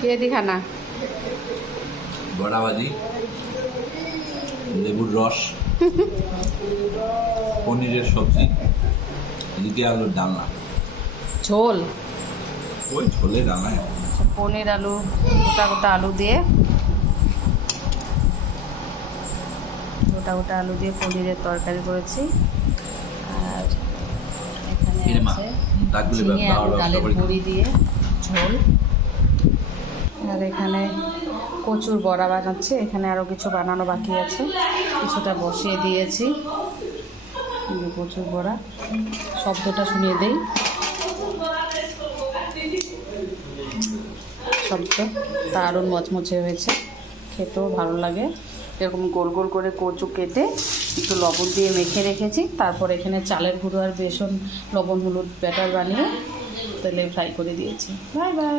কে দি খানা বড়া ভাজি, লেবুর রস, পনিরের সবজি, এদিকে আলুর ডালনা। ঝোল, ওই ঝোলে ডালনা। পনির আলু, গোটা গোটা আলু দিয়ে, গোটা গোটা আলু দিয়ে পনিরের তরকারি করেছি। আর এখানে আছে ঝিঙে আলু ডালের বড়ি দিয়ে ঝোল। আর এখানে কচুর বড়া বানাচ্ছে। এখানে আরও কিছু বানানো বাকি আছে, কিছুটা বসিয়ে দিয়েছি। কচুর বড়া শব্দটা শুনিয়ে দেই, শব্দ দারুণ মচমচে হয়েছে, খেতেও ভালো লাগে। এরকম গোল গোল করে কচু কেটে একটু লবণ দিয়ে মেখে রেখেছি। তারপর এখানে চালের গুঁড়ো আর বেসন লবণ হলুদ ব্যাটার বানিয়ে তেলে ফ্রাই করে দিয়েছি। Bye bye.